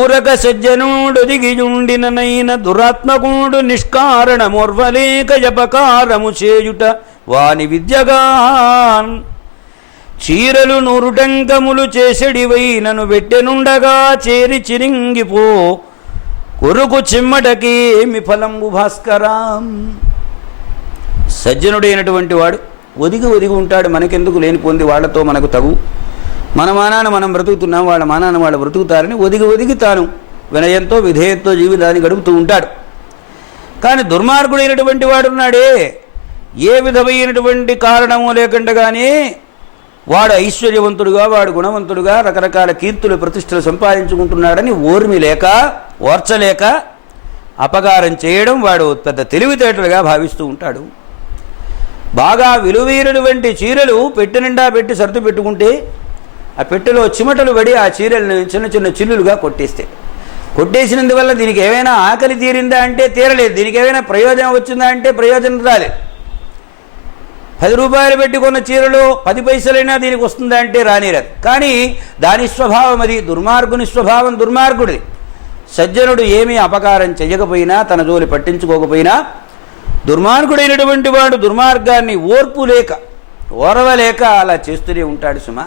దూరక సజ్జనుడు దిగియుండిననైన దురాత్మకుడు నిష్కారణమోర్వలేక జపకారము చేయుట వాని విద్యగా చీరలు నూరుటంకములు చేసెడివై నన్ను పెట్టెనుండగా చేరి చిరింగిపో. కొరుకు చిమ్మటకేమి ఫలంబు భాస్కరాం. సజ్జనుడైనటువంటి వాడు ఒదిగి ఒదిగి ఉంటాడు మనకెందుకు లేని పొంది వాళ్ళతో మనకు తగు. మన మానాన మనం బ్రతుకుతున్నాం వాళ్ళ మానాన వాళ్ళు బ్రతుకుతారని ఒదిగి ఒదిగి తాను వినయంతో విధేయత్తో జీవితాన్ని గడుపుతూ ఉంటాడు. కానీ దుర్మార్గుడైనటువంటి వాడున్నాడే ఏ విధమైనటువంటి కారణము లేకుండగానే వాడు ఐశ్వర్యవంతుడుగా వాడు గుణవంతుడుగా రకరకాల కీర్తులు ప్రతిష్టలు సంపాదించుకుంటున్నాడని ఓర్మి లేక ఓర్చలేక అపకారం చేయడం వాడు పెద్ద తెలివితేటలుగా భావిస్తూ ఉంటాడు. బాగా విలువైనటువంటి చీరలు పెట్టి నిండా పెట్టి సర్దు పెట్టుకుంటే ఆ పెట్టెలో చిమటలు పడి ఆ చీరలను చిన్న చిన్న చిల్లులుగా కొట్టేస్తే. కొట్టేసినందువల్ల దీనికి ఏమైనా ఆకలి తీరిందా అంటే తీరలేదు. దీనికి ఏమైనా ప్రయోజనం వచ్చిందా అంటే ప్రయోజనం రాలేదు. పది రూపాయలు పెట్టి కొన్న చీరలో పది పైసలైనా దీనికి వస్తుందా అంటే రానిరాదు. కానీ దాని స్వభావం అది. దుర్మార్గుని స్వభావం దుర్మార్గుడిది. సజ్జనుడు ఏమీ అపకారం చేయకపోయినా తన జోలి పట్టించుకోకపోయినా దుర్మార్గుడైనటువంటి వాడు దుర్మార్గాన్ని ఓర్పు లేక ఓరవలేక అలా చేస్తూనే ఉంటాడు సుమ.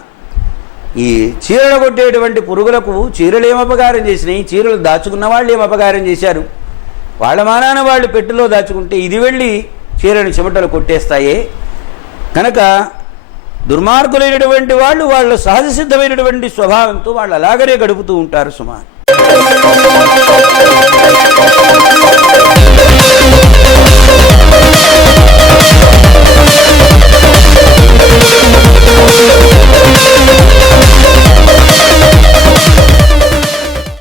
ఈ చీరలు కొట్టేటువంటి పురుగులకు చీరలు ఏం అపకారం చేసినాయి? చీరలు దాచుకున్న వాళ్ళు ఏం అపకారం చేశారు? వాళ్ళ మానాన వాళ్ళు పెట్టెలో దాచుకుంటే ఇది వెళ్ళి చీరని చెమటలు కొట్టేస్తాయే? కనుక దుర్మార్గులైనటువంటి వాళ్ళు వాళ్ళ సహజ సిద్ధమైనటువంటి స్వభావంతో వాళ్ళు అలాగనే గడుపుతూ ఉంటారు సుమా